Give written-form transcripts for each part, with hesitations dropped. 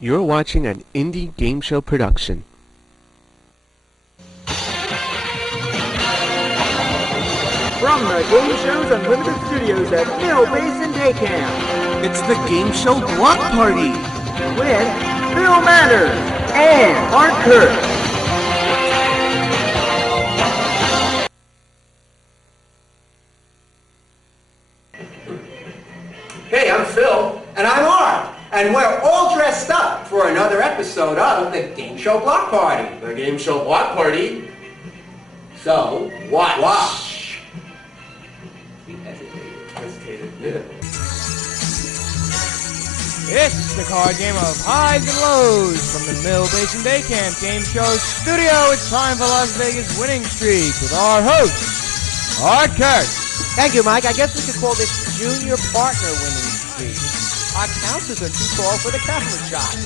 You're watching an indie game show production. From the Game Shows Unlimited Studios at Basin Day Camp, It's the game show block party. with Bill Manners and Art Kurtz. Hey, I'm Phil. And I'm Art. And we're all dressed up for another episode of the Game Show Block Party. The game show block party. So, watch. He hesitated. Yeah. It's the card game of highs and lows from the Basin Day Camp Game Show Studio. It's time for Las Vegas Winning Streak with our host, Art Kurtz. Thank you, Mike. I guess we should call this Junior Partner Winning Streak. Our counters are too tall for the camera shot.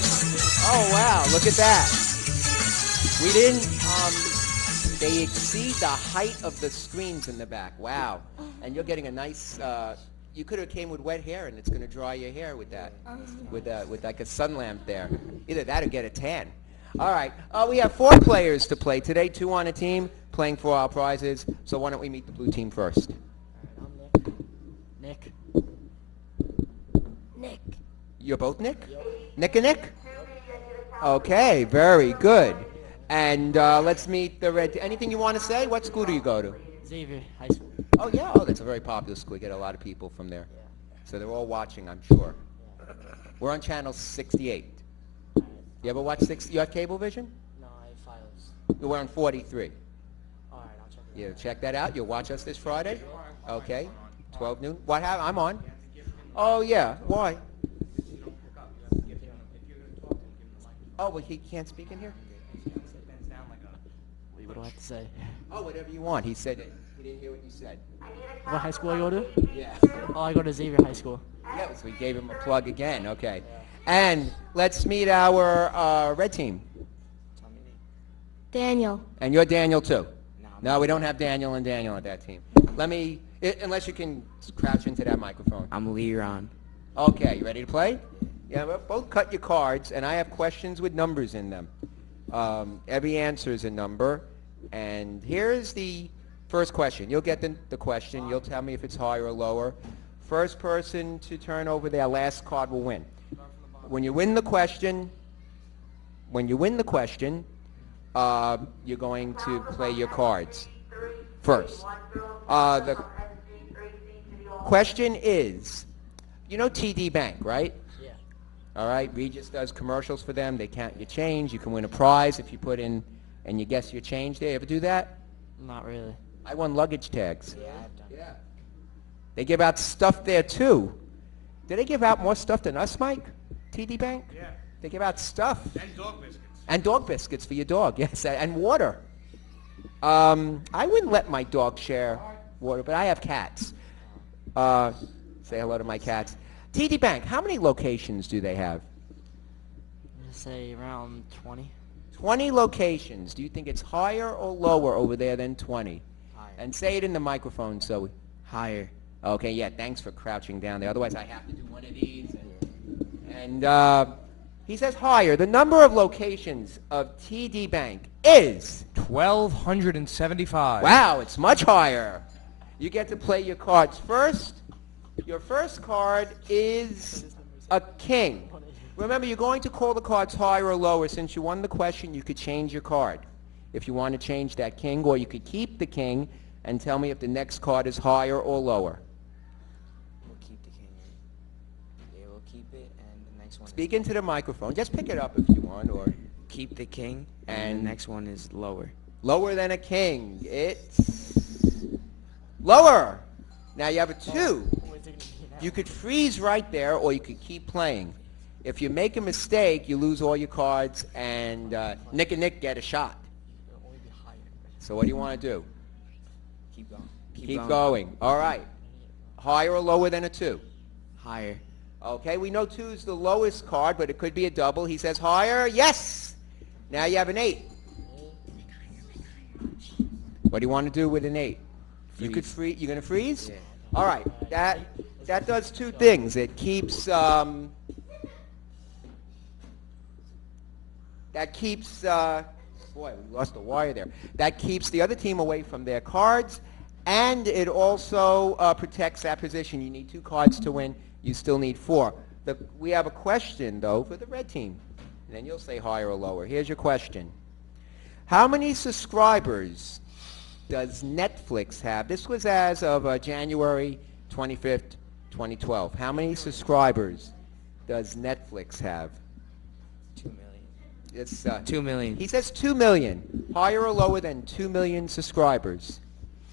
Oh, wow. Look at that. We didn't, they exceed the height of the screens in the back. Wow. And you're getting a nice, you could have came with wet hair and it's going to dry your hair with that. With like a sun lamp there. Either that or get a tan. All right. We have 4 players to play today, 2 on a team, playing for our prizes. So why don't we meet the blue team first? Nick. Nick. You're both Nick? Nick and Nick? Okay, very good. And let's meet the red. Anything you want to say? What school do you go to? Xavier High School. Oh, yeah. Oh, that's a very popular school. You get a lot of people from there. So they're all watching, I'm sure. We're on channel 68. You ever watch 60? You have Cablevision? No, I have Files. We're on 43. All right, I'll check it You check that out. You'll watch us this Friday? Okay. 12 noon. What happened? I'm on. Oh, yeah. Why? Oh, well, he can't speak in here? What do I have to say? Oh, whatever you want. He said it. He didn't hear what you said. What high school I go to? Yeah. Oh, I go to Xavier High School. Yeah, so we gave him a plug again. Okay. And let's meet our red team. Daniel. And you're Daniel, too? No, we don't have Daniel and Daniel at that team. Let me, unless you can crouch into that microphone. I'm Leron. Okay, you ready to play? Yeah, well, both cut your cards, and I have questions with numbers in them. Every answer is a number. And here's the first question. You'll get the question. You'll tell me if it's higher or lower. First person to turn over their last card will win. When you win the question, you're going to play your cards first. The question is, you know TD Bank, right? Yeah. All right, Regis does commercials for them. They count your change. You can win a prize if you put in and you guess your change there. You ever do that? Not really. I won luggage tags. Yeah, I've done. Yeah. They give out stuff there, too. Do they give out more stuff than us, Mike? TD Bank? Yeah. They give out stuff. And dog biscuits. And dog biscuits for your dog, yes, and water. I wouldn't let my dog share water, but I have cats. Say hello to my cats. TD Bank, how many locations do they have? I'm going to say around 20. 20 locations. Do you think it's higher or lower over there than 20? Higher. And say it in the microphone, so. Higher. Okay, yeah, thanks for crouching down there. Otherwise, I have to do one of these. And he says higher. The number of locations of TD Bank is? 1,275. Wow, it's much higher. You get to play your cards first. Your first card is a king. Remember, you're going to call the cards higher or lower. Since you won the question, you could change your card. If you want to change that king, or you could keep the king and tell me if the next card is higher or lower. We'll keep the king. Yeah, we'll keep it, and the next one. Speak into the microphone. Just pick it up if you want, or Keep the king, And- and the next one is lower. lower than a king. It's lower. Now you have a 2. You could freeze right there, or you could keep playing. If you make a mistake, you lose all your cards, and Nick and Nick get a shot. So what do you want to do? Keep going. Keep going. All right. Higher or lower than a 2? Higher. Okay, we know 2 is the lowest card, but it could be a double. He says higher. Yes. Now you have an 8. What do you want to do with an 8? You could freeze. You're going to freeze? Yeah. All right. That does 2 things. It keeps That keeps, boy, we lost the wire there. That keeps the other team away from their cards, and it also protects that position. You need 2 cards to win. You still need 4. We have a question, though, for the red team. And then you'll say higher or lower. Here's your question. How many subscribers does Netflix have? This was as of January 25th, 2012. How many subscribers does Netflix have? 2 million. It's 2 million. He says 2 million. Higher or lower than 2 million subscribers?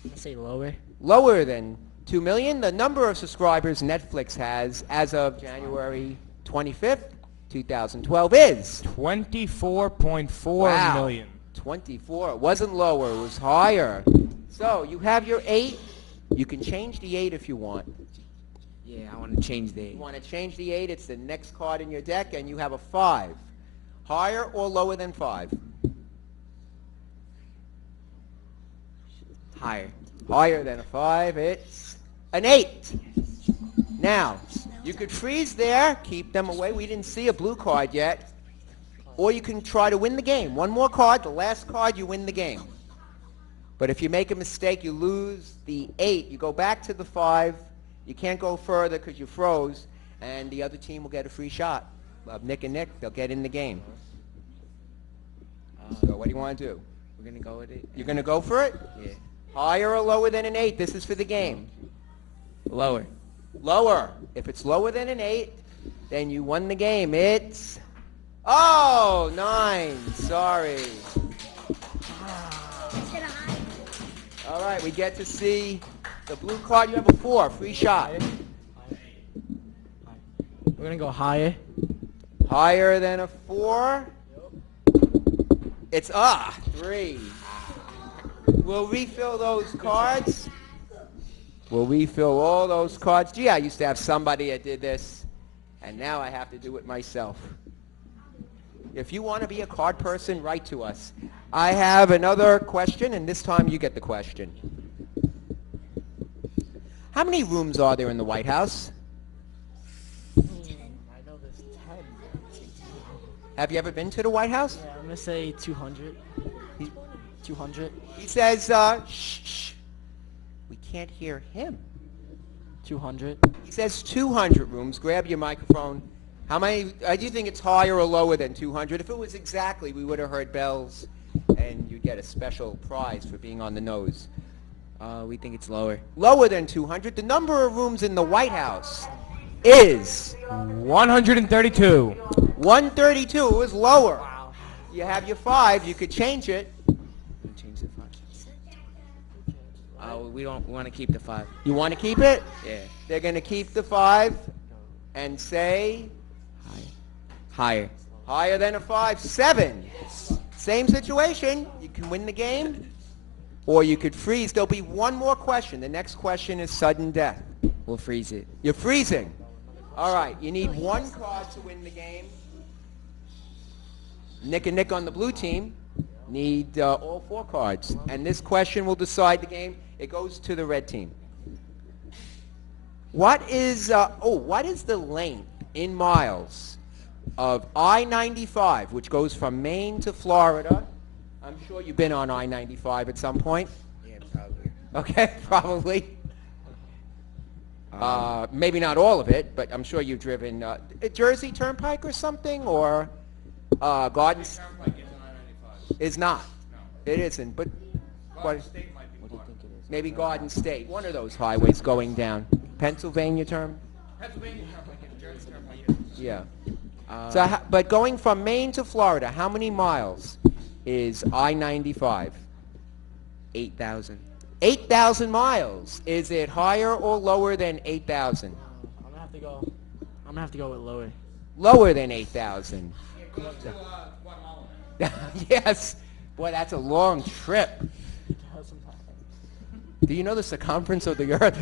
I say lower. Lower than 2 million. The number of subscribers Netflix has as of January 25th, 2012 is 24.4 million. 24. It wasn't lower. It was higher. So you have your 8. You can change the 8 if you want. Yeah, I want to change the 8. You want to change the 8. It's the next card in your deck, and you have a 5. Higher or lower than 5? Higher. Higher than a 5. It's an 8. Now, you could freeze there, keep them away. We didn't see a blue card yet. Or you can try to win the game. One more card, the last card, you win the game. But if you make a mistake, you lose the 8. You go back to the 5. You can't go further because you froze. And the other team will get a free shot. Nick and Nick, they'll get in the game. So what do you want to do? We're going to go with it. You're going to go for it? Yeah. Higher or lower than an 8? This is for the game. Lower. Lower. If it's lower than an 8, then you won the game. It's... Oh, 9. Sorry. All right, we get to see the blue card. You have a 4. Free shot. We're going to go higher. Higher than a 4? It's 3. We'll refill those cards. We'll refill all those cards. Gee, I used to have somebody that did this, and now I have to do it myself. If you want to be a card person, write to us. I have another question, and this time you get the question. How many rooms are there in the White House? I know there's 10. Have you ever been to the White House? Yeah, I'm going to say 200. 200. He says, shh. We can't hear him. 200. He says 200 rooms. Grab your microphone. How many, do you think it's higher or lower than 200? If it was exactly, we would have heard bells, and you'd get a special prize for being on the nose. We think it's lower. Lower than 200. The number of rooms in the White House is 132. 132. It was lower. Wow. You have your 5. You could change it. Change the 5. We want to keep the 5. You want to keep it? Yeah. They're going to keep the 5 and say... Higher. Higher than a 5. 7. Same situation. You can win the game, or you could freeze. There'll be one more question. The next question is sudden death. We'll freeze it. You're freezing. All right. You need 1 card to win the game. Nick and Nick on the blue team need all 4 cards. And this question will decide the game. It goes to the red team. What is the length in miles of I-95, which goes from Maine to Florida? I'm sure you've been on I-95 at some point. Yeah, probably. Okay, probably. Maybe not all of it, but I'm sure you've driven Jersey Turnpike or something, or Garden Turnpike isn't I-95. is not. No. It isn't, but Garden State might be What do you think it is? maybe Garden State, one of those highways going down. Pennsylvania term? Pennsylvania Turnpike is Jersey Turnpike is. Yeah. But going from Maine to Florida, how many miles is I-95? 8,000. 8,000 miles. Is it higher or lower than 8,000? I'm gonna have to go with lower. Lower than 8,000. It goes to Guatemala. Yes. Boy, that's a long trip. Do you know the circumference of the Earth?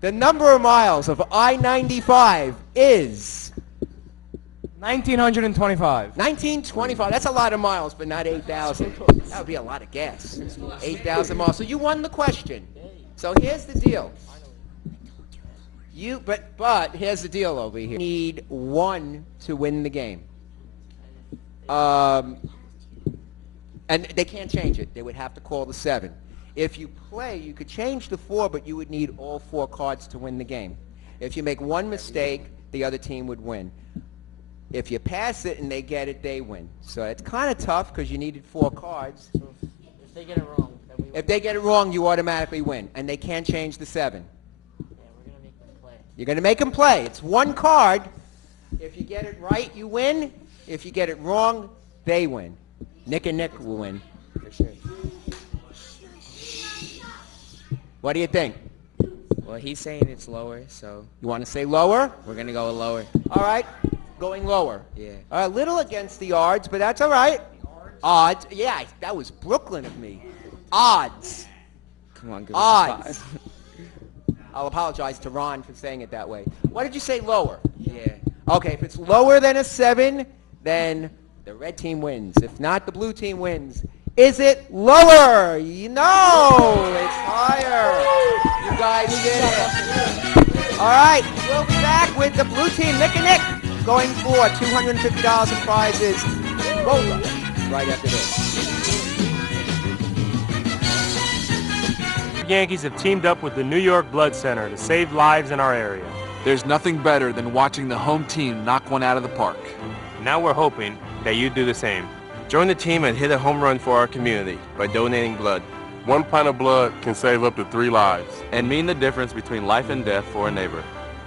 The number of miles of I-95 is 1,925. 1925. That's a lot of miles, but not 8,000. That would be a lot of gas. 8,000 miles. So you won the question. So here's the deal. But here's the deal over here. You need 1 to win the game. And they can't change it. They would have to call the 7. If you play, you could change the 4, but you would need all 4 cards to win the game. If you make one mistake, the other team would win. If you pass it and they get it, they win. So it's kind of tough because you needed 4 cards. So if they get it wrong, then we win. If they get it wrong, you automatically win, and they can't change the 7. Yeah, we're going to make them play. You're going to make them play. It's 1 card. If you get it right, you win. If you get it wrong, they win. Nick and Nick will win. For sure. What do you think? Well, he's saying it's lower, so You want to say lower? we're gonna go lower. All right. Going lower. Yeah. A little against the odds, but that's all right. Odds? Yeah, that was Brooklyn of me. Odds. Come on, give Odds. us a 5. I'll apologize to Ron for saying it that way. What did you say, lower? Yeah. Okay, if it's lower than a 7, then the red team wins. If not, the blue team wins. Is it lower? No, it's higher. You guys did it. All right, we'll be back with the blue team, Nick and Nick, going for $250 in prizes. Gold Rush, right after this. Yankees have teamed up with the New York Blood Center to save lives in our area. There's nothing better than watching the home team knock one out of the park. Now we're hoping that you do the same. Join the team and hit a home run for our community by donating blood. 1 pint of blood can save up to 3 lives. And mean the difference between life and death for a neighbor.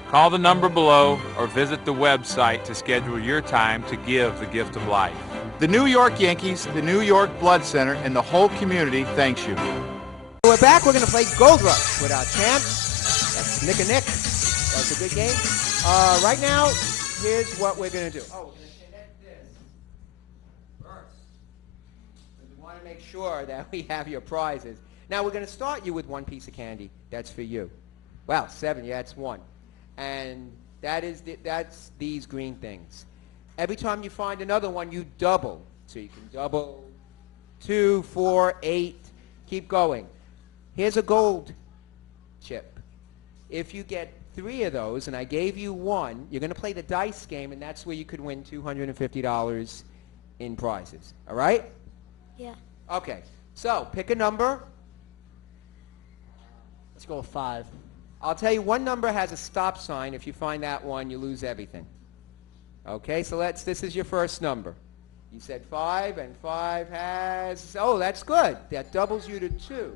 Call the number below or visit the website to schedule your time to give the gift of life. The New York Yankees, the New York Blood Center, and the whole community thanks you. We're back. We're going to play Gold Rush with our champ. That's Nick and Nick. That was a good game. Right now, here's what we're going to do. Oh, we're going to connect this first. We want to make sure that we have your prizes. Now, we're going to start you with 1 piece of candy. That's for you. Well, 7. Yeah, that's 1. And that's these green things. Every time you find another one, you double. So you can double 2, 4, 8. Keep going. Here's a gold chip. If you get 3 of those, and I gave you 1, you're going to play the dice game, and that's where you could win $250 in prizes. All right? Yeah. Okay. So pick a number. Let's go with 5. I'll tell you, one number has a stop sign. If you find that one, you lose everything. Okay, so this is your first number. You said 5, and 5 has, oh, that's good. That doubles you to 2.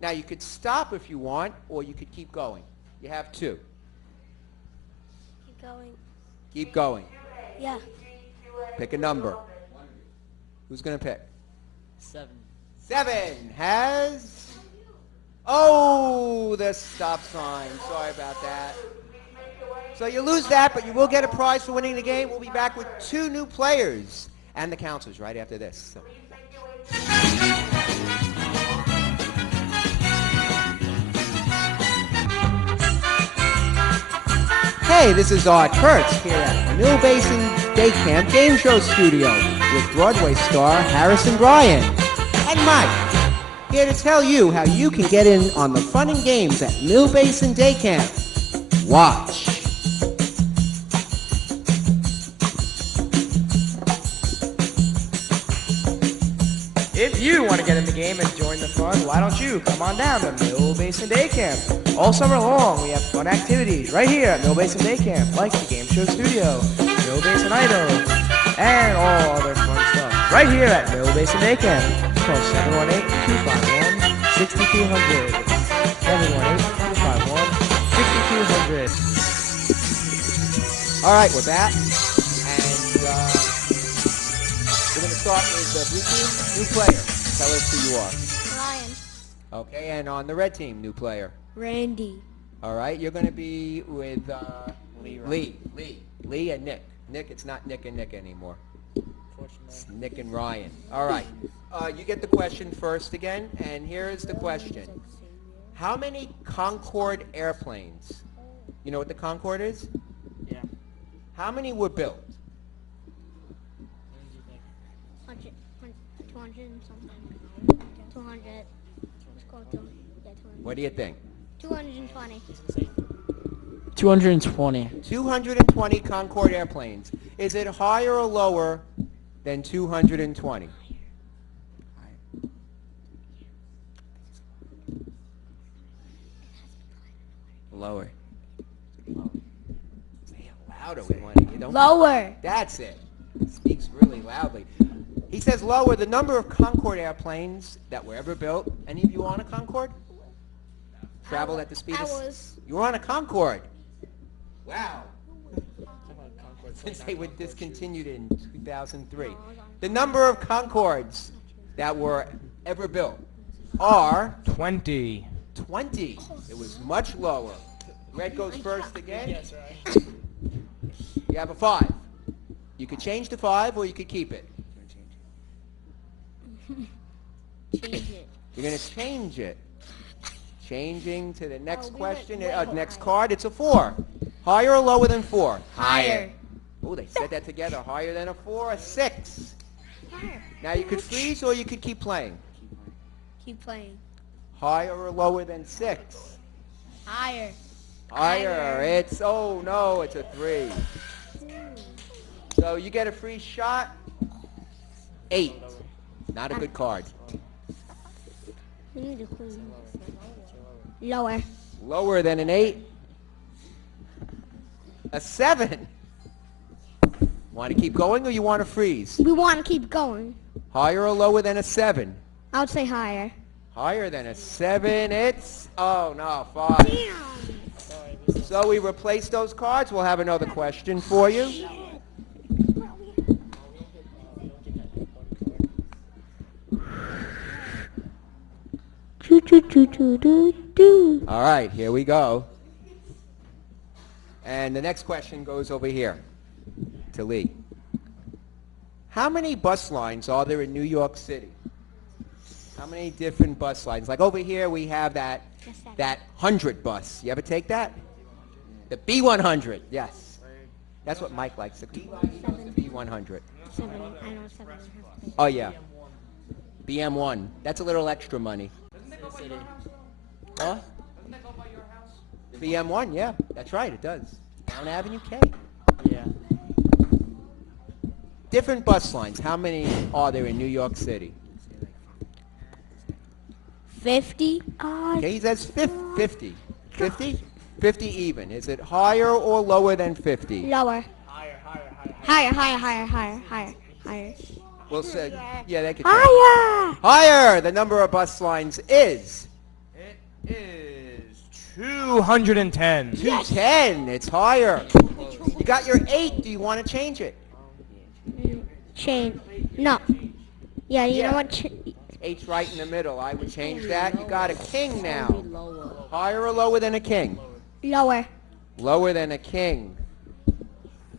Now, you could stop if you want, or you could keep going. You have 2. Keep going. Keep going. Yeah. Pick a number. Who's going to pick? 7. 7 has, oh, the stop sign. Sorry about that. So you lose that, but you will get a prize for winning the game. We'll be back with 2 new players and the counselors right after this. So. Hey, this is Art Kurtz here at Mill Basin Day Camp Game Show Studio with Broadway star Harrison Bryan and Mike, here to tell you how you can get in on the fun and games at Mill Basin Day Camp. Watch. If you want to get in the game and join the fun, why don't you come on down to Mill Basin Day Camp? All summer long, we have fun activities right here at Mill Basin Day Camp, like the Game Show Studio, Mill Basin Idol, and all other fun stuff. Right here at Mill Basin Day Camp. Call 718-251-6200. 718-251-6200. All right, we're back. And we're going to start with the blue team, new player. Tell us who you are. Ryan. Okay, and on the red team, new player. Randy. All right, you're going to be with Lee and Nick. Nick, it's not Nick and Nick anymore. It's Nick and Ryan. All right, you get the question first again, and here's the question. How many Concorde airplanes? You know what the Concorde is? Yeah. How many were built? 200 and something. 200. Let's go 200. Yeah, 200. What do you think? 220. 220. 220 Concorde airplanes. Is it higher or lower than 220? Lower. Say it louder. We want to hear. Don't Lower. That's it. He speaks really loudly. He says lower. The number of Concorde airplanes that were ever built. Any of you on a Concorde? Traveled at the speed of... You were on a Concorde. Wow. Since they were discontinued in 2003. The number of Concordes that were ever built are... 20. 20. It was much lower. Red goes first again. Yes, right. You have a 5. You could change the 5 or you could keep it. Change it. You're going to change it. Changing to the next question, next card. It's a 4. Higher or lower than 4? Higher. Oh, they said that together. Higher than a 4, a 6. Higher. Now you could freeze or you could keep playing. Keep playing. Higher or lower than 6? Higher. Higher. It's, oh no, it's a 3. So you get a free shot. 8. Not a good card. We need a queen. Lower. Lower than an 8. A 7. Want to keep going or you want to freeze? We want to keep going. Higher or lower than a 7? I would say higher. Higher than a 7. It's, oh no, 5. Damn. So we replace those cards. We'll have another question for you. All right, here we go. And the next question goes over here to Lee. How many bus lines are there in New York City? How many different bus lines? Like over here we have that 100 bus. You ever take that? The B100, yes. That's what Mike likes. The B100. 7. I know 7. Oh, yeah. BM1. That's a little extra money. Huh? Doesn't that go by your house? BM1, yeah. That's right, it does. Down Avenue K. Yeah. Different bus lines. How many are there in New York City? 50. Okay, he says 50. 50? 50 even. Is it higher or lower than 50? Lower. Higher. Higher. We'll say, yeah, they could. Higher. Higher. The number of bus lines is? It is 210. 210. It's higher. You got your 8. Do you want to change it? Change. No. Yeah, you Yeah. know what? 8's right in the middle. I would change that. You got a king now. Higher or lower than a king? Lower. Lower than a king.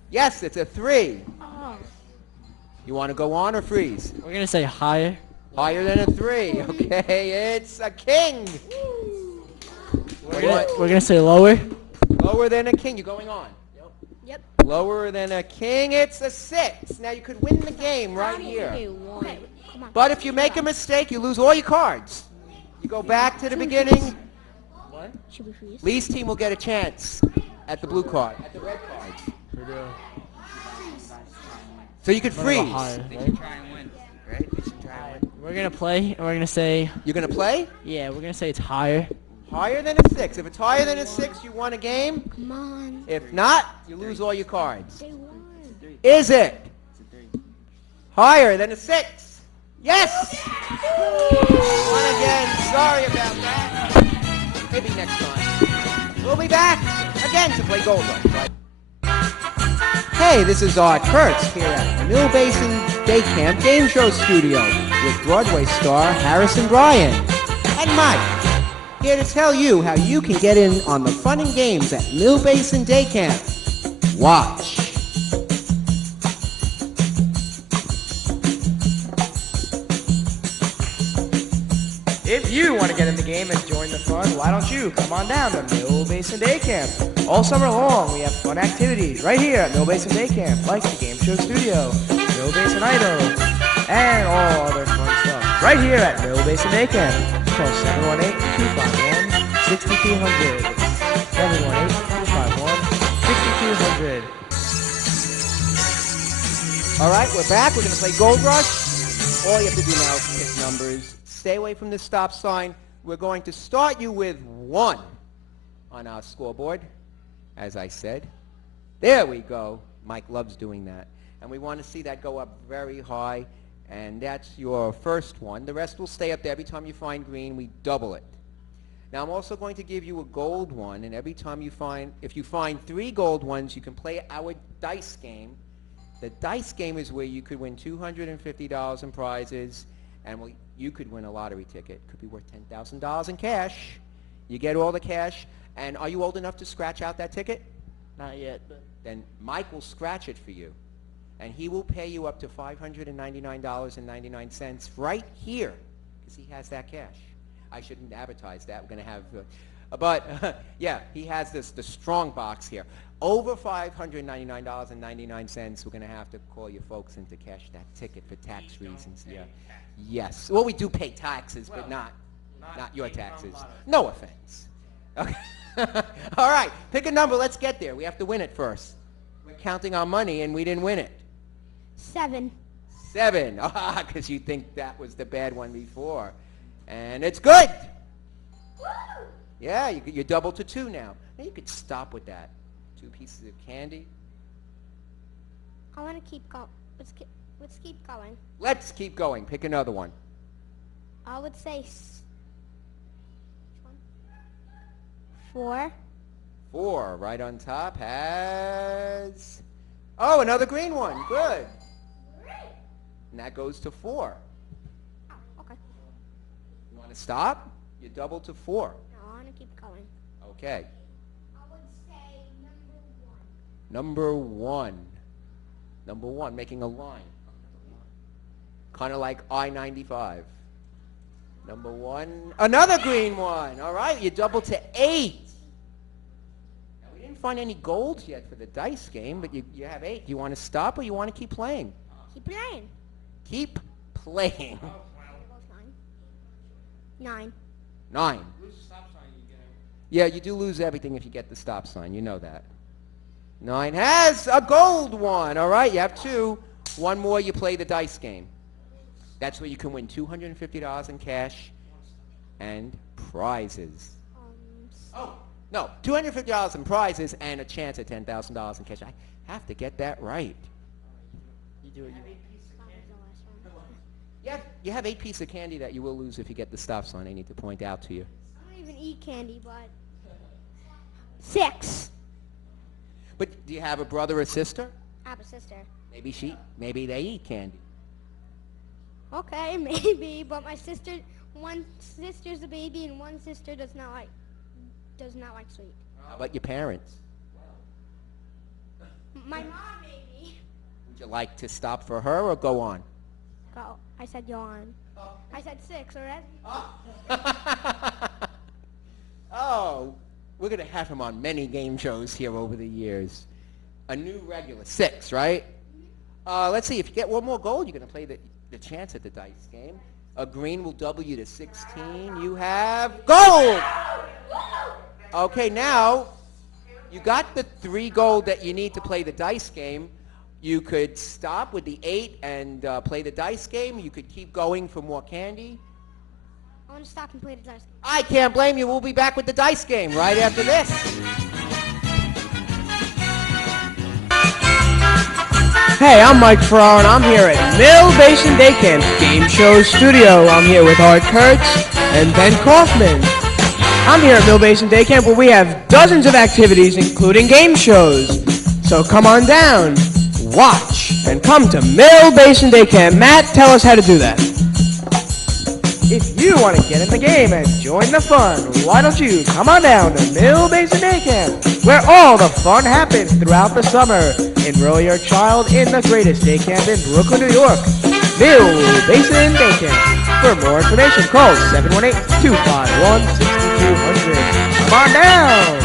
Yes, it's a 3. Oh. You want to go on or freeze? We're going to say higher. Higher than a 3. Okay, it's a king. We're going to say lower. Lower than a king. You going on? Yep. Lower than a king. It's a 6. Now you could win the game right here. Okay, come on. But if you make a mistake, you lose all your cards. You go back to the beginning. What? Should we freeze? Lee's team will get a chance at the blue card, at the red card. So you could freeze. Higher, They right? should try and win. Right? They should try and win. We're going to play, and we're going to say, You're going to play? yeah, we're going to say it's higher. Higher than a 6. If it's higher than a 6, you won a game. Come on. If not, you lose all your cards. They won. Is it higher than a 6? Yes! Won again. Sorry about that. Maybe next time. We'll be back again to play Gold Rush. Right? Hey, this is Art Kurtz here at Mill Basin Day Camp Game Show Studio with Broadway star Harrison Bryan and Mike, here to tell you how you can get in on the fun and games at Mill Basin Day Camp. Watch. If you want to get in the game and join the fun, why don't you come on down to Mill Basin Day Camp? All summer long, we have fun activities right here at Mill Basin Day Camp, like the Game Show Studio, Mill Basin Idol, and all other fun stuff. Right here at Mill Basin Day Camp. Call 718-251-6200. 718-251-6200. All right, we're back. We're going to play Gold Rush. All you have to do now is pick numbers. Stay away from the stop sign. We're going to start you with 1 on our scoreboard, as I said. There we go. Mike loves doing that. And we want to see that go up very high. And that's your first one. The rest will stay up there. Every time you find green, we double it. Now I'm also going to give you a gold one, and every time if you find 3 gold ones, you can play our dice game. The dice game is where you could win $250 in prizes, and you could win a lottery ticket. Could be worth $10,000 in cash. You get all the cash, and are you old enough to scratch out that ticket? Not yet, but Then Mike will scratch it for you, and he will pay you up to $599.99 right here, because he has that cash. I shouldn't advertise that. We're going to have, yeah, he has the strong box here. Over $599.99, we're going to have to call you folks in to cash that ticket for tax reasons. Yeah. Yes. Well, we do pay taxes, but not your taxes. No offense. Okay. All right. Pick a number. Let's get there. We have to win it first. We're counting our money, and we didn't win it. 7. 7. Because you think that was the bad one before. And it's good. Yeah, you're double to 2 now. Now you could stop with that. 2 pieces of candy. I want to keep going. Let's keep going. Let's keep going. Pick another one. I would say 4. 4 right on top has... Oh, another green one. Good. And that goes to 4. Oh, okay. You want to stop? You double to 4. No, I want to keep going. Okay. I would say Number 1. Number 1, making a line. Kind of like I-95. Number 1. Another green one. All right, you double to 8. Now, we didn't find any golds yet for the dice game, but you have 8. Do you want to stop or you want to keep playing? Keep playing. Keep playing. 9. 9. Yeah, you do lose everything if you get the stop sign. You know that. 9 has a gold one. All right, you have 2. One more, you play the dice game. That's where you can win $250 in cash and prizes. Oh, no, $250 in prizes and a chance at $10,000 in cash. I have to get that right. you do it. You have 8 pieces of candy that you will lose if you get the stop sign. I need to point out to you. I don't even eat candy, but 6. But do you have a brother or sister? I have a sister. Maybe they eat candy. Okay, maybe, but one sister's a baby and one sister does not like sweet. How about your parents? My mom maybe. Would you like to stop for her or go on? Go. I said yawn. I said 6, alright? Oh, we're going to have him on many game shows here over the years. A new regular, 6, right? Let's see, if you get one more gold, you're going to play the chance at the dice game. A green will double you to 16. You have gold! Okay, now, you got the 3 gold that you need to play the dice game. You could stop with the 8 and play the dice game. You could keep going for more candy. I want to stop and play the dice game. I can't blame you. We'll be back with the dice game right after this. Hey, I'm Mike Farrar, and I'm here at Mill Basin Day Camp Game Show Studio. I'm here with Art Kurtz and Ben Kaufman. I'm here at Mill Basin Day Camp where we have dozens of activities, including game shows. So come on down, watch, and come to Mill Basin Day Camp. Matt, tell us how to do that. If you want to get in the game and join the fun, why don't you come on down to Mill Basin Day Camp, where all the fun happens throughout the summer. Enroll your child in the greatest day camp in Brooklyn, New York, Mill Basin Day Camp. For more information, call 718-251-6200. Come on down!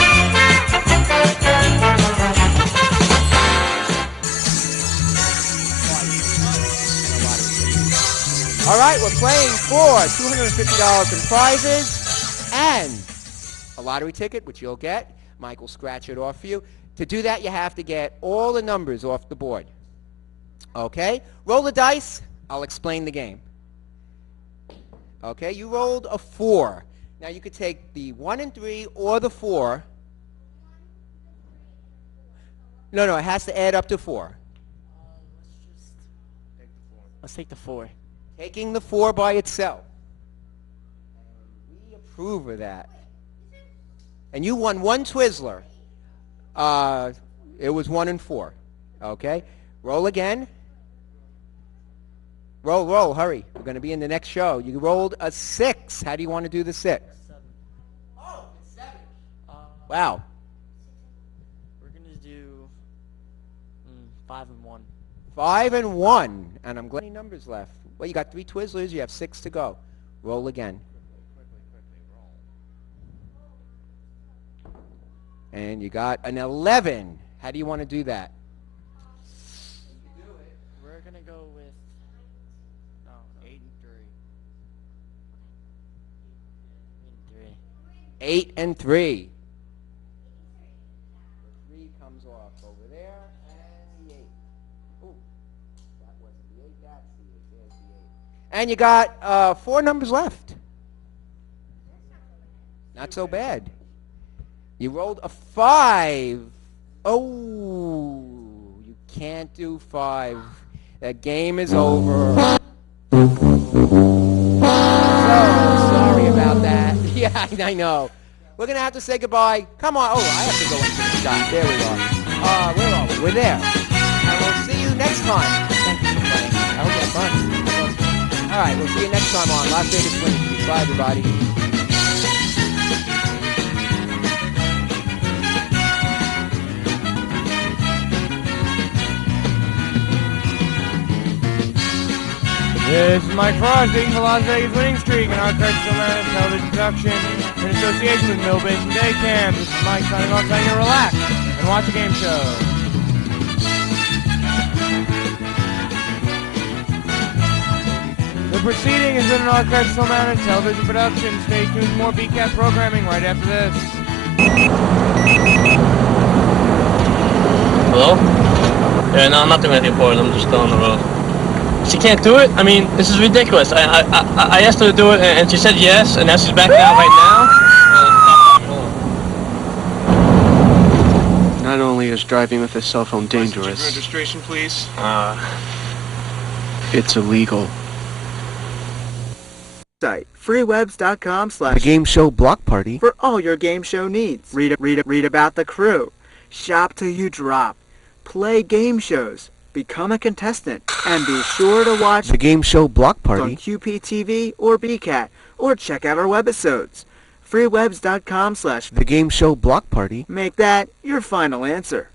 All right, we're playing for $250 in prizes and a lottery ticket, which you'll get. Mike will scratch it off for you. To do that, you have to get all the numbers off the board. Okay, roll the dice. I'll explain the game. Okay, you rolled a 4. Now you could take the 1 and 3 or the 4. No, it has to add up to 4. Let's take the 4. Taking the 4 by itself. We approve of that. And you won 1 Twizzler. It was 1 and 4. Okay, roll again. Roll, hurry. We're going to be in the next show. You rolled a 6. How do you want to do the 6? 7. Oh, 7. Wow. We're going to do 5 and 1. 5 and 1. And I'm glad any numbers left. Well, you got 3 Twizzlers. You have 6 to go. Roll again. And you got an 11. How do you want to do that? We're going to go with 8 and 3. 8 and 3. The 3 comes off over there, and the 8. Ooh, that wasn't the 8, that's the 8, there's the 8. And you got 4 numbers left. Not so bad. You rolled a 5. Oh, you can't do 5. That game is over. So, sorry about that. Yeah, I know. We're going to have to say goodbye. Come on. Oh, I have to go into the shot. There we are. Where are we? We're there. And we'll see you next time. Thank you for playing. I hope you had fun. All right, we'll see you next time on Las Vegas Winning Street. Bye, everybody. This is Mike Frost speaking for Las Vegas Winning Streak, an Archive Cinematic television production in association with Mill Basin Day Camp. This is Mike signing off, saying to relax and watch a game show. The proceeding has been an Archive Cinematic television production. Stay tuned for more Bcat programming right after this. Hello? Yeah, no, I'm not doing anything important. I'm just on the road. She can't do it? I mean, this is ridiculous. I asked her to do it, and she said yes, and now she's backing out right now. Not only is driving with a cell phone dangerous, Registration, please. it's illegal. Site freewebs.com/The Game Show Block Party for all your game show needs. Read about the crew. Shop till you drop. Play game shows. Become a contestant, and be sure to watch The Game Show Block Party on Qptv or Bcat, or check out our webisodes. freewebs.com/The Game Show Block Party. Make that your final answer.